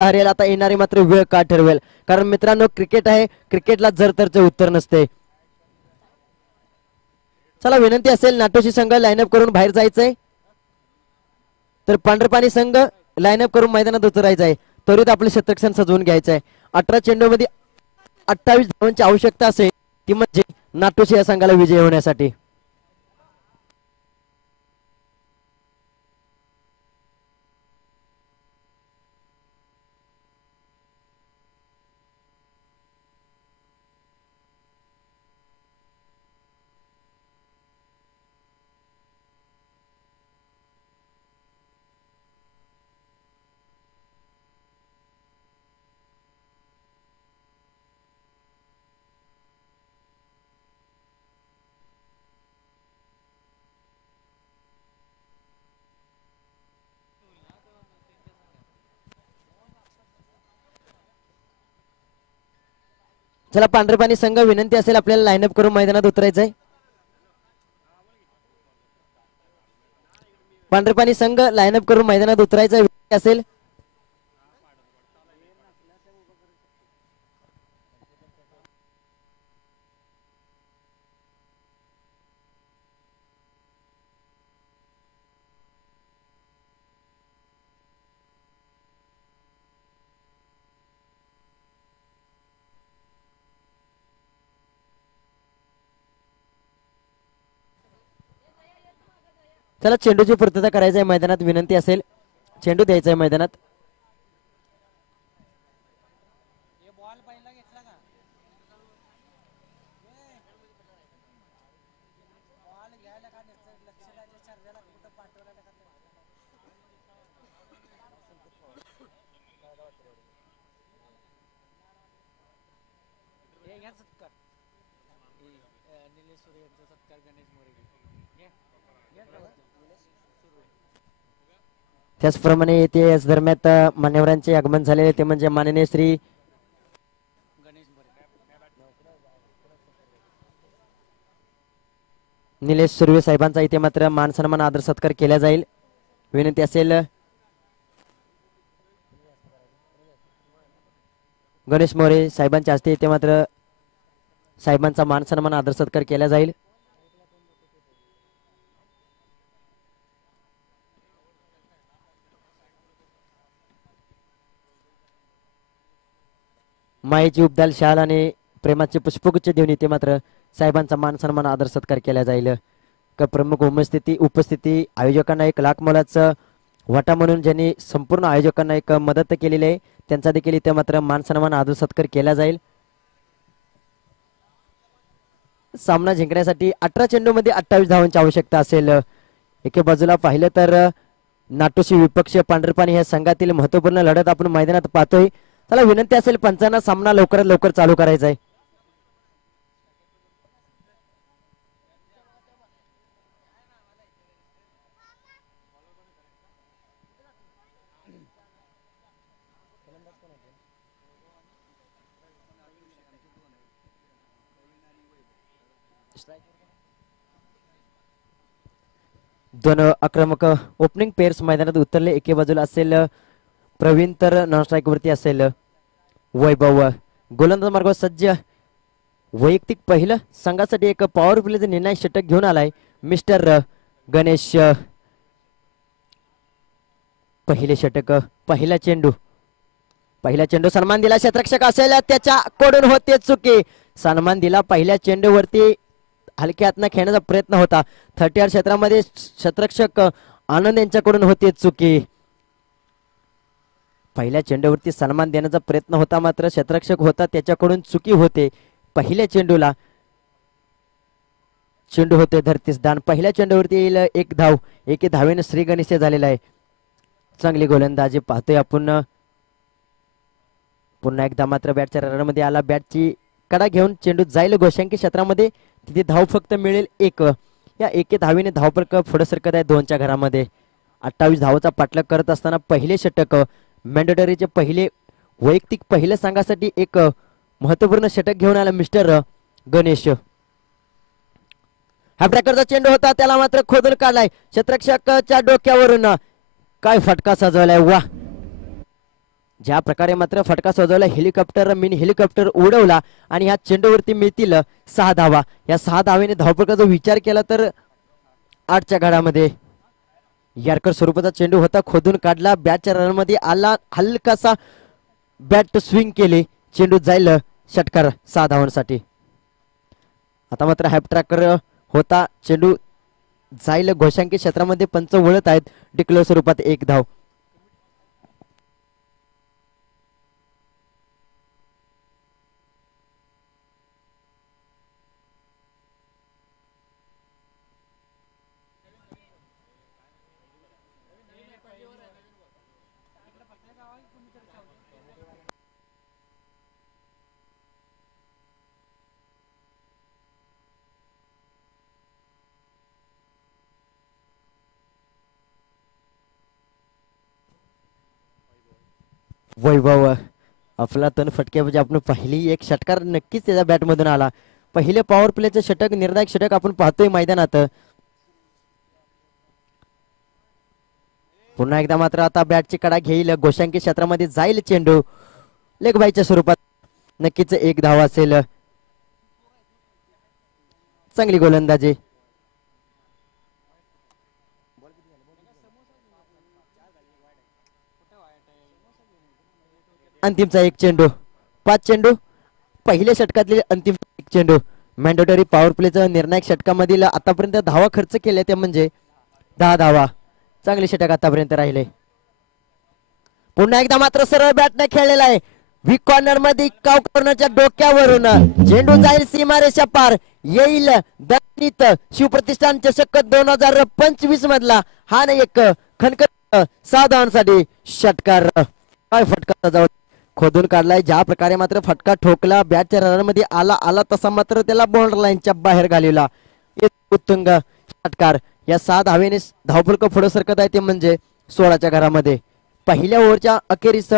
हरेल आता येणारी मात्र वेळ का ठरवेल, कारण मित्रांनो क्रिकेट आहे, क्रिकेटला जर तरचे उत्तर नसते. चला विनंती असेल नाटोशी संघ लाईनअप करून बाहेर जायचंय, तर पांढरपाणी संघ लाईनअप करून मैदानात उतरायचं आहे. त्वरित आपले शतरक्षण सजवून घ्यायचं आहे. 18 चेंडूमध्ये 28 धावांची आवश्यकता असेल, ती म्हणजे नाटोशी या संघाला विजय होण्यासाठी. चला पांढरपाणी संघ विनंती असेल आपल्याला लाईनअप करून मैदानात उतरायचंय. पांढरपाणी संघ लाईनअप करून मैदानात उतरायचं असेल. चला चेंडूची पूर्तता करायची आहे मैदानात, विनंती असेल चेंडू द्यायचा आहे मैदानात. त्याचप्रमाणे येथे दरम्यान मान्यवरांचे आगमन झालेले ते म्हणजे माननीय श्री निलेश सुर्वे साहेबांचा इथे मात्र मान सन्मान आदर सत्कार केला जाईल. विनंती असेल गणेश मोरे साहेबांच्या हस्ते इथे मात्र साहेबांचा मान सन्मान आदर सत्कार केला जाईल. मायेची उपदाल शाल आणि प्रेमाचे पुष्पगुच्छ देऊन इथे मात्र साहेबांचा मान सन्मान आदर सत्कार केला जाईल. प्रमुख उपस्थिती आयोजकांना 1 लाख मोलाचं वाटा म्हणून ज्यांनी संपूर्ण आयोजकांना एक मदत केलेली आहे त्यांचा देखील इथे मात्र मान सन्मान आदर सत्कार केला जाईल. सामना जिंकण्यासाठी 18 चेंडूमध्ये 28 धावांची आवश्यकता असेल. एके बाजूला पाहिलं तर नाटोशी विपक्ष पांढरपाणी ह्या संघातील महत्वपूर्ण लढत आपण मैदानात पाहतोय. त्याला विनंती असेल पंचांना सामना लवकरात लवकर चालू करायचा आहे. दोन आक्रमक ओपनिंग पेअर्स मैदानात उतरले. एके बाजूला असेल प्रवीण तर नॉन स्ट्राईक वरती असेल वैभव. गोलंदाज मार्गावर सज्ज वैयक्तिक पहिलं संघासाठी एक पॉवर प्लेचे निर्णायक षटक घेऊन आलाय मिस्टर गणेश. पहिले षटक पहिला चेंडू सन्मान दिला क्षेत्ररक्षक असेल त्याच्याकडून होते चुकी. सन्मान दिला पहिल्या चेंडूवरती हलक्या हातनं खेळण्याचा प्रयत्न होता. 30 क्षेत्रामध्ये क्षेत्ररक्षक आनंद यांच्याकडून होते चुकी. पहिल्या चेंडूवरती सन्मान देण्याचा प्रयत्न होता मात्र क्षेत्ररक्षक होता त्याच्याकडून चुकी होते. पहिल्या चेंडूला चेंडू होते धरतीस दान. पहिल्या चेंडूवरती येईल 1 धाव. 1 धावेने श्री गणेश झालेला आहे. चांगली गोलंदाजी पाहतोय आपण. पुन्हा एकदा मात्र बॅटच्या रनमध्ये आला. बॅटची कडा घेऊन चेंडू जाईल गोशांकी क्षेत्रामध्ये. तिथे धाव फक्त मिळेल 1. या 1 धावेने धावफलक पुढे सरकत आहे 2च्या घरामध्ये. 28 धावाचा पाठलाग करत असताना पहिले षटक मॅन्डेटरीचे पहिले वैयक्तिक पहिल्या संघासाठी एक महत्वपूर्ण षटक घेऊन आला मिस्टर गणेश. हा प्रकारचा चेंडू होता त्याला मात्र खोदून काढलाय क्षेत्ररक्षकाच्या डोक्यावरून. काय फटका सजवलाय वा. ज्या प्रकारे मात्र फटका सजवला, हेलिकॉप्टर मिनी हेलिकॉप्टर उडवला आणि ह्या चेंडूवरती मिळतील 6 धावा. या 6 धावेने धावफलकाचा विचार केला तर 8च्या घडामध्ये यारकर स्वरूपाचा चेंडू होता, खोदून काढला, बॅटच्या रनमध्ये आला, हलकासा बॅट स्विंग केले, चेंडू जाईल षटकार 6 धावांसाठी. आता मात्र हॅप ट्रॅकर होता, चेंडू जाईल घोषांकी क्षेत्रामध्ये, पंच वळत आहेत, डिक्लेअर स्वरूपात 1 धाव. वैभव अफलातून फटके म्हणजे आपण पहिली एक षटकार नक्कीच त्याच्या बॅट मधून आला. पहिले पॉवर प्लेचं षटक, निर्णायक षटक आपण पाहतोय मैदानात. पुन्हा एकदा मात्र आता बॅटची कडा घेईल, गोशांकी क्षेत्रामध्ये जाईल चेंडू, लेग बायच्या स्वरूपात, नक्कीच 1 धाव असेल. चांगली गोलंदाजी. अंतिमचा 1 चेंडू, 5 चेंडू, पहिल्या षटकातले अंतिम 1 चेंडू. मॅन्डेटरी पॉवर प्लेचं निर्णायक षटकामधील आतापर्यंत धावा खर्च केल्या ते म्हणजे 10 धावा. चांगले षटक आतापर्यंत राहिले. पुन्हा एकदा मात्र सरळ बॅटने खेळलेला आहे, वीक कॉर्नर मध्ये काव कॉर्नरच्या डोक्यावरून चेंडू जाईल सीमारेषा पार, येईल दणित शिवप्रतिष्ठान चषक 2025 मधला हा नाही एक खणखण 6 धावांसाठी षटकार. काय फटका जवळ खोदून काढलाय, ज्या प्रकारे मात्र फटका ठोकला, बॅटच्या रनमध्ये आला तसा मात्र त्याला बॉर्डर लाईनच्या बाहेर घालवला. उत्तुंग षटकार. या 6 धावेने धावफलक पुढे सरकत आहे ते म्हणजे 16च्या घरामध्ये. पहिल्या ओव्हरच्या अखेरीस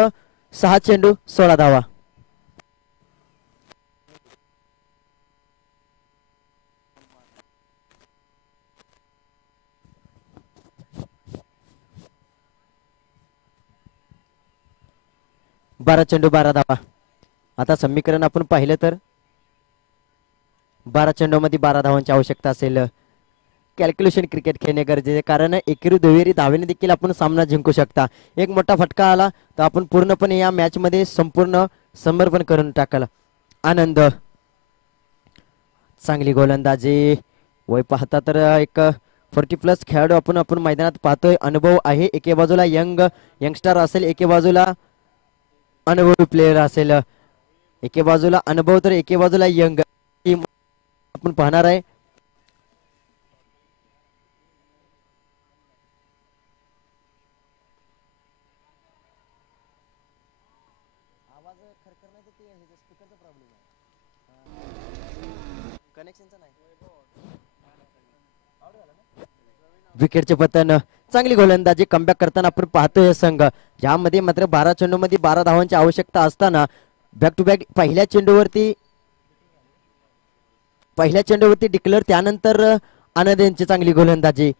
6 चेंडू 16 धावा. बारा चेंडू 12 धावा. आता समीकरण आपण पाहिलं तर 12 चेंडूमध्ये 12 धावांची आवश्यकता असेल. कॅल्क्युलेशन क्रिकेट खेळणे गरजेचे, कारण एकेरी दुहेरी धावेने देखील आपण सामना जिंकू शकता. एक मोठा फटका आला तर आपण पूर्णपणे या मॅच मध्ये संपूर्ण समर्पण करून टाकाल. आनंद, चांगली गोलंदाजी. वय पाहता तर एक 40+ खेळाडू आपण मैदानात पाहतोय. अनुभव आहे, एके बाजूला यंगस्टर असेल, एके बाजूला अनुभवी प्लेयर असेल, एके बाजूला अनुभव तर एके बाजूला यंग टीम आपण पाहणार आहे. विकेटचे पतन. चांगली गोलंदाजी, कमबॅक करताना आपण पाहतोय संघ, ज्यामध्ये मात्र 12 चेंडूमध्ये 12 धावांची आवश्यकता असताना बॅक टू बॅक पहिल्या चेंडूवरती डिक्लेअर, त्यानंतर आनंद यांची चांगली गोलंदाजी,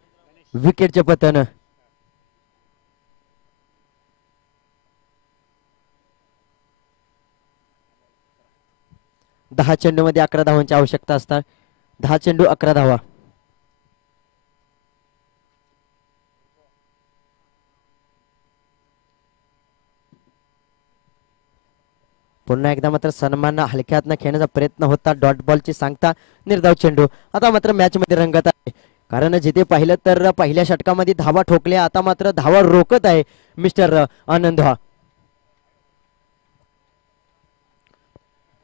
विकेटचे पतन. दहा चेंडू मध्ये 11 धावांची आवश्यकता असतात. 10 चेंडू 11 धावा. पुन्हा एकदा मात्र सन्मान हलक्या हातनं खेळण्याचा प्रयत्न होता, डॉट बॉलची सांगता, निर्धाव चेंडू. आता मात्र मॅच मध्ये रंगत आहे, कारण जिथे पाहिलं तर पहिल्या षटकामध्ये धावा ठोकल्या, आता मात्र धावा रोकत आहे मिस्टर आनंद.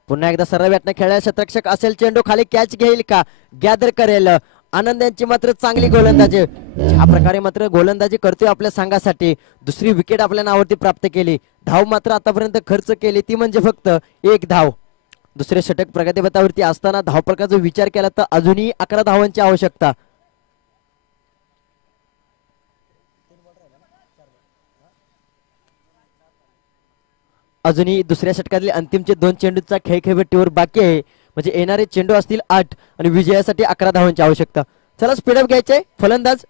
पुन्हा एकदा सरळ बॅटने खेळायला शतरक्षक असेल, चेंडू खाली कॅच घेईल का, गॅदर करेल. आनंद यांची मात्र चांगली गोलंदाजी, ज्या प्रकारे मात्र गोलंदाजी करतोय आपल्या संघासाठी, दुसरी विकेट आपल्या नावावरती प्राप्त केली. धाव मात्र आतापर्यंत खर्च केली ती म्हणजे फक्त 1 धाव. दुसरे षटक प्रगतीपथावरती असताना धावफलकाचा विचार केला तर अजूनही 11 धावांची आवश्यकता. अजूनही दुसऱ्या षटकातले अंतिमचे 2 चेंडूचा खेळखेळपट्टीवर बाकी आहे, म्हणजे येणारे चेंडू असतील 8 आणि विजयासाठी 11 धावांची आवश्यकता. चला स्पीडअप घ्यायचंय. फलंदाज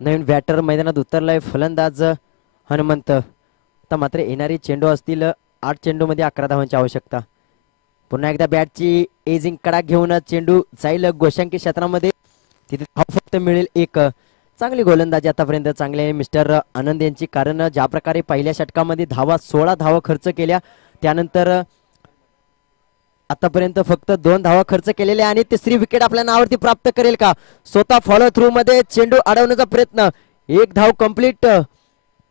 नवीन बॅटर मैदानात उतरलाय फलंदाज हनुमंत. आता मात्र येणारी चेंडू असतील 8 चेंडू मध्ये 11 धावांची आवश्यकता. पुन्हा एकदा बॅटची एजिंग कडा घेऊन चेंडू जाईल गोशांकी क्षेत्रामध्ये. तिथे धाव फक्त मिळेल 1. चांगली गोलंदाजी आतापर्यंत चांगली आहे मिस्टर आनंद यांची, कारण ज्या प्रकारे पहिल्या षटकामध्ये 16 धावा खर्च केल्या, त्यानंतर आतापर्यंत फक्त 2 धावा खर्च केलेल्या आणि तिसरी विकेट आपल्या नावावरती प्राप्त करेल का? स्वतः फॉलो थ्रू मध्ये चेंडू अडवण्याचा प्रयत्न. 1 धाव कंप्लीट.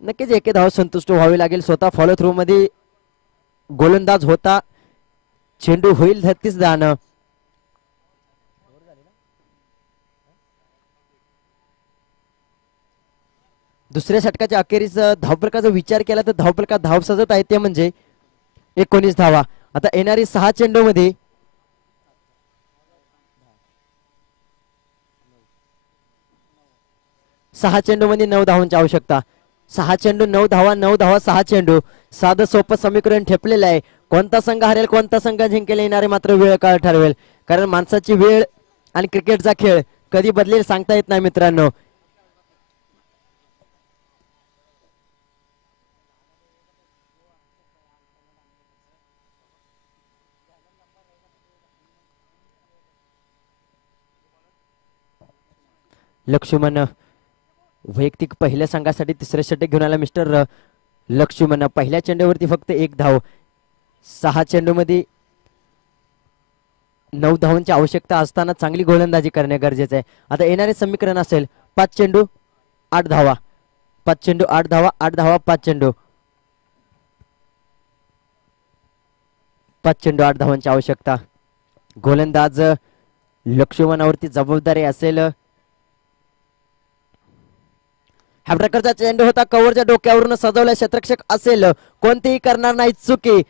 नक्कीच 1 धाव संतुष्ट व्हावी लागेल. स्वतः फॉलो थ्रू मध्ये गोलंदाज होता. चेंडू होईल 36 धान. दुसऱ्या षटकाच्या अखेरीस धावफलकाचा विचार केला तर धावफलकात धाव सजत आहे, ते म्हणजे 19 धावा. आता येणारी 6 चेंडू मध्ये 6 चेंडू मध्ये 9 धावांची आवश्यकता. 6 चेंडू 9 धावा, 9 धावा 6 चेंडू. साधं सोपं समीकरण ठेपलेलं आहे. कोणता संघ हरेल, कोणता संघ जिंकेल येणारे मात्र वेळ काळ ठरवेल, कारण माणसाची वेळ आणि क्रिकेटचा खेळ कधी बदलेल सांगता येत नाही मित्रांनो. लक्ष्मण वैयक्तिक पहिल्या संघासाठी तिसरे षटक घेऊन आला मिस्टर लक्ष्मण. पहिल्या चेंडूवरती फक्त 1 धाव. 6 चेंडू मध्ये 9 धावांची आवश्यकता असताना चांगली गोलंदाजी करणे गरजेचे आहे. आता येणारे समीकरण असेल 5 चेंडू 8 धावा, 5 चेंडू 8 धावा, 8 धावा 5 चेंडू, 5 चेंडू 8 धावांची आवश्यकता. गोलंदाज लक्ष्मणावरती जबाबदारी असेल. ह्या प्रकारचा चेंडू होता, कव्हरच्या डोक्यावरून सजवला क्षेत्ररक्षक असेल, कोणतीही करणार नाही चुकी.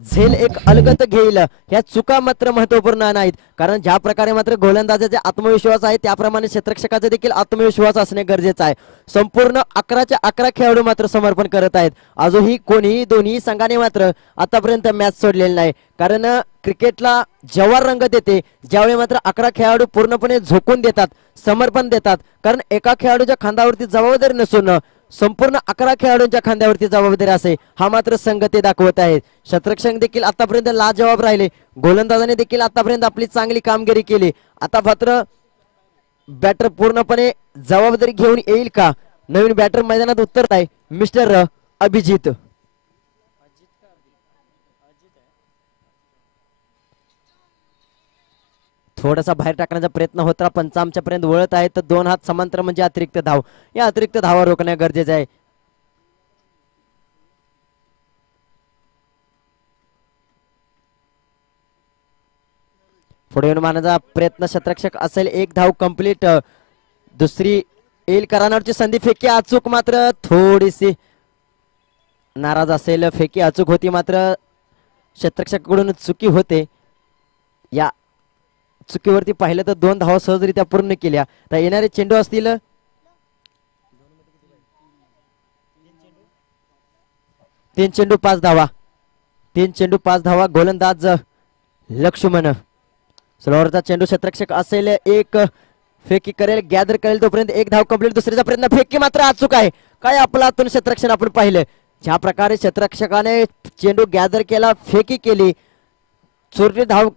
झेल एक अलगत घेईल. ह्या चुका मात्र महत्वपूर्ण नाहीत, कारण ज्या प्रकारे मात्र गोलंदाजाचा आत्मविश्वास आहे त्याप्रमाणे क्षेत्ररक्षकाचा देखील आत्मविश्वास असणे गरजेचे आहे. संपूर्ण 11च्या 11 खेळाडू मात्र समर्पण करत आहेत. अजूनही कोणीही दोन्ही संघाने मात्र आतापर्यंत मॅच सोडलेली नाही, कारण क्रिकेटला जेव्हा रंगत येते ज्यावेळी मात्र 11 खेळाडू पूर्णपणे झोकून देतात, समर्पण देतात, कारण एका खेळाडूच्या खांद्यावरती जबाबदारी नसून संपूर्ण 11 खेळाडूंच्या खांद्यावरती जबाबदारी असे हा मात्र संघ ते दाखवत आहेत. क्षेत्ररक्षक देखील आतापर्यंत लाजवाब राहिले, गोलंदाजाने देखील आतापर्यंत आपली चांगली कामगिरी केली. आता मात्र बॅटर पूर्णपणे जबाबदारी घेऊन येईल का? नवीन बॅटर मैदानात उतरलाय मिस्टर अभिजित. थोडासा बाहेर टाकण्याचा प्रयत्न होता, पंच आमच्या पर्यंत वळत आहे तर 2 हात समांतर म्हणजे अतिरिक्त धाव. या अतिरिक्त धावा रोखणे गरजेचे आहे. पुढे येऊन मारण्याचा प्रयत्न क्षेत्ररक्षक असेल. 1 धाव कंप्लीट. दुसरी येईल करानावरची संधी. फेकी अचूक, मात्र थोडीशी नाराज असेल. फेकी अचूक होती मात्र क्षेत्ररक्षकाकडून चुकी होते. या चुकीवरती पाहिलं तर 2 धावा सहजरित्या पूर्ण केल्या. तर येणारे चेंडू असतील 3 चेंडू 5 धावा, 3 चेंडू 5 धावा. गोलंदाज लक्ष्मण. स्लोअरचा चेंडू क्षेत्ररक्षक असेल. 1 फेकी करेल, गॅदर करेल तोपर्यंत 1 धाव कंप्लीट. दुसरीचा प्रयत्न, फेकी मात्र अचूक आहे. काय आपला आतून क्षेत्ररक्षण आपण पाहिलं, ज्या प्रकारे क्षेत्ररक्षकाने चेंडू गॅदर केला, फेकी केली, चोरटी धाव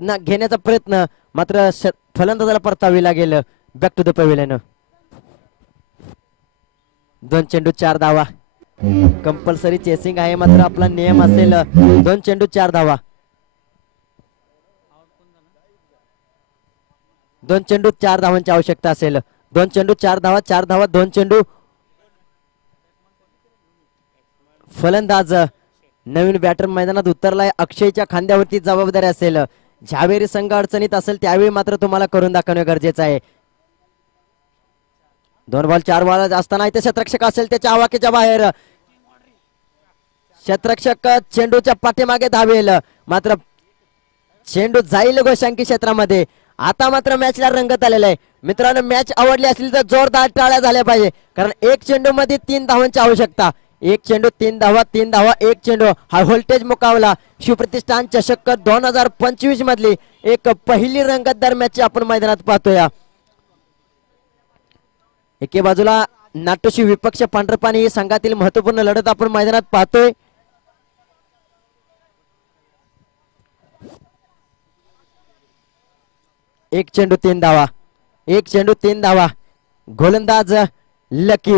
घेण्याचा प्रयत्न, मात्र फलंदाजाला परतावी लागेल. Back to the pavilion. 2 चेंडू 4 धावा. कंपल्सरी चेसिंग आहे, मात्र आपला नियम असेल 2 चेंडू 4 धावा. 2 चेंडू 4 धावांची आवश्यकता असेल. 2 चेंडू 4 धावा, 4 धावा 2 चेंडू. फलंदाज नवीन बॅटर मैदानात उतरलाय. अक्षयच्या खांद्यावरती जबाबदारी असेल. ज्यावेळी संघ अडचणीत असेल त्यावेळी मात्र तुम्हाला करून दाखवणे गरजेचं आहे. 2 बॉल 4 बॉल असताना इथे क्षेत्ररक्षक असेल, त्याच्या आवाक्याच्या बाहेर. क्षेत्ररक्षक चेंडूच्या पाठीमागे धावेल, मात्र चेंडू जाईल गोशांकी क्षेत्रामध्ये. आता मात्र मॅचला रंगत आलेला आहे मित्रांनो. मॅच आवडली असली तर जोरदार टाळ्या झाल्या पाहिजे, कारण 1 चेंडू मध्ये 3 धावांची आवश्यकता. 1 चेंडू 3 धावा, 3 धावा 1 चेंडू. हा व्होल्टेज मुकाबला शिवप्रतिष्ठान चषक 2025 मधली एक पहिली रंगतदार मॅच आपण मैदानात पाहतोय. एके बाजूला नाट्यशी विपक्ष पांढरपाणी संघातील महत्वपूर्ण लढत आपण मैदानात पाहतोय. एक चेंडू 3 धावा, एक चेंडू 3 धावा. गोलंदाज लकी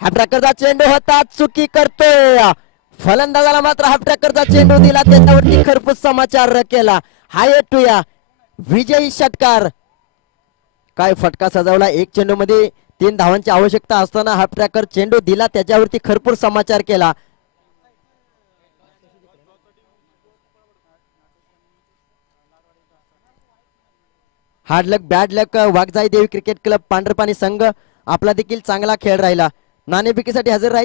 हा ट्रॅकरचा चेंडू होता, चुकी करतोय. फलंदाजाला मात्र हा ट्रॅकरचा चेंडू दिला, त्याच्यावरती खरपूस समाचार केला. हा येतोया विजयी षटकार. काय फटका सजवला. एक चेंडू मध्ये 3 धावांची आवश्यकता असताना हा ट्रॅकर चेंडू दिला, त्याच्यावरती खरपूर समाचार केला. हार्ड लक बॅड लक. वाघजाई देवी क्रिकेट क्लब पांढरपाणी संघ आपला देखील चांगला खेळ राहिला. नाणेफेकीसाठी हजर राहील.